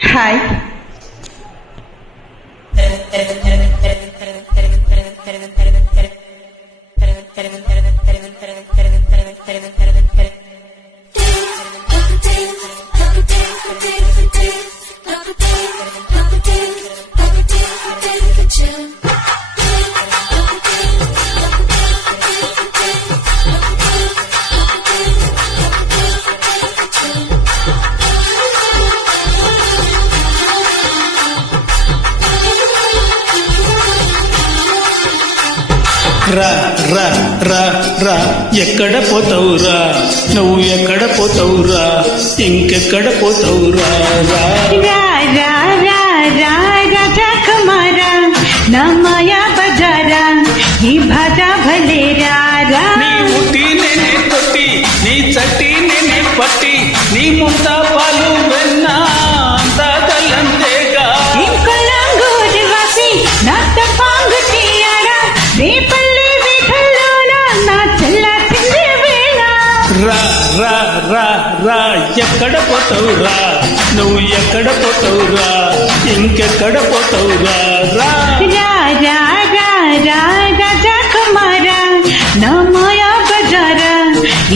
Hi. రా రా రా రా ఎక్కడ పోతావురా, నువ్వు ఎక్కడ పోతావురా, ఇంకెక్కడ పోతావురా? రా రా రా రా రా రాజా కుమారా నా మాయా బజారా ఈ భాజా భలే రా రా. నీ ఉట్టి నేనే కొట్టి, నీ చట్టి నేనే పట్టి, నీ ముంత పాలు వెన్న అంతా తల్లంతేగా. ఇంకొల్లంగూరి వాసి నా తపాంగు తీయారా రేపల్లి వీధల్లోన నా చెల్ల చెల్లి వేళ. రా రా రా రా ఎక్కడ పోతావురా, నువ్వు ఎక్కడ పోతావురా, ఇంకెక్కడ పోతావురా? రా రా రా రా రా రాజా కుమారా నా మాయా బజారా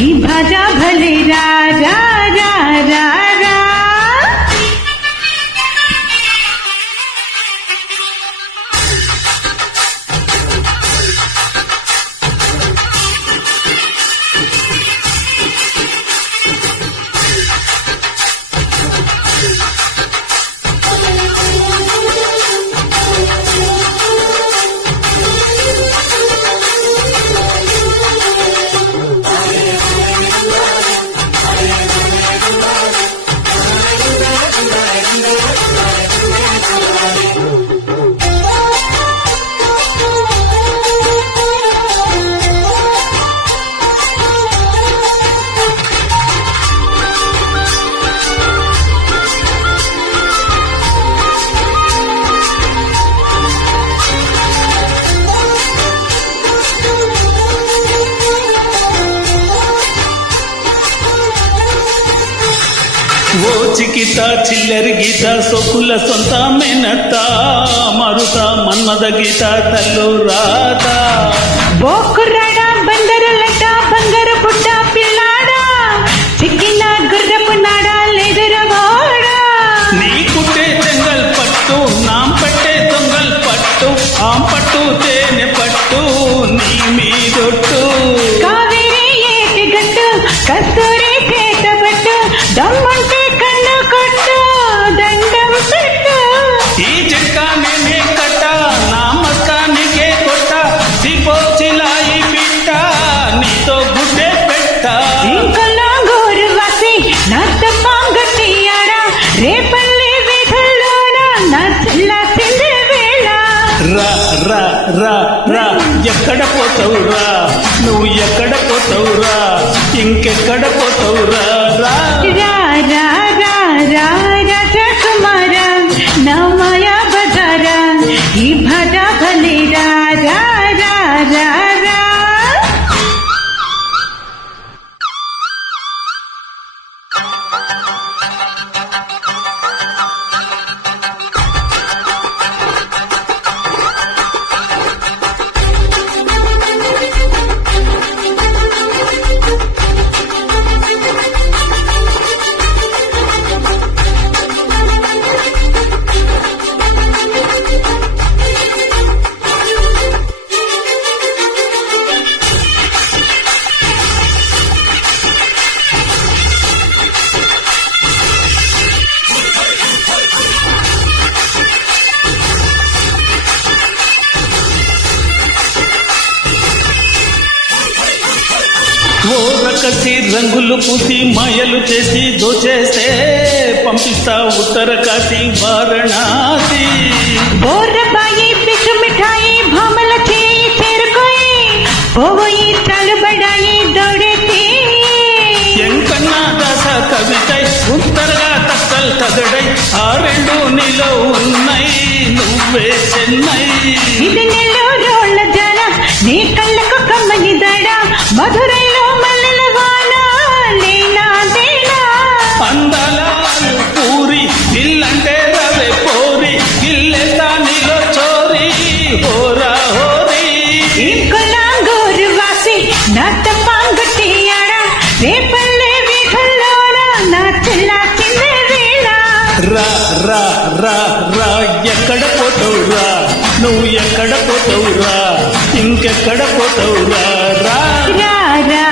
ఈ భాజా భలే రా రా రా రా రా. ఓ చికిత చిల్లరి గీత సొక్కుల సొంత మెనత మరుత మన్మద గీత తల్లు రాత. బోకుర్రాడా బందరులట బంగారు పుట్ట పిల్లాడా చిక్కిన గుర్రపు నాడా లేదురవాడా. నీ కుట్టే చెంగల్ పట్టు, నాం పట్టే దొంగల్ పట్టు, ఆం పట్టు తేనె పట్టు నీ మీదొట్టు. కావేరి ఏటి గట్టు కస్తూరి చేత పట్టు దమ్మంటే కన్ను కొట్టు దండం పెట్టు. ఈ చెక్క నేనే కట్ట, నా మస్తానికే కొట్ట, సిపో చిలాయి పిట్ట నీతో గుడ్డే పెట్ట. ఇంకొల్లంగూరు వాసి నా తపాంగు తీయాడా రేపల్లి వీధల్లోన నా చెల్ల చెల్లి వేళ. రా రా రా రా ఎక్కడ పోతావురా, నువ్వు ఎక్కడ పోతావురా, ఇంకెక్కడ పోతావురా? రా రా రా రా రా రాజా కుమారా నా మాయా బజారా ఈ భాజా భలే రా రా రా రా రా. ఓ రకసి రంగులు పూసి మాయలు చేసి దోచేస్తే పంపిస్తా ఉత్తర కాశీ వారణాసి. బోర్రబాయి పిచ్చు మిఠాయి భామల చేయి చేరుకోయి పోయి తలుబడాయి దౌడెత్తి. ఎంకన్నా దాస కవితై ఉత్తరగా తక్కల్ తగడై ఆ రెండు నీలో ఉన్నాయి నువ్వే చెన్నై. ఇది నెల్లూరోళ్ళ జన నీ కళ్ళకు కమ్మని దడ మధురైలో మల్లెల వాన లేనా దేనా. అందాల పూరి ఇల్లంటే రా రా ఎక్కడ పోతావురా నువ్వు ఎక్కడ పోతావురా ఇంకెక్కడ పోతావురా రా రా రా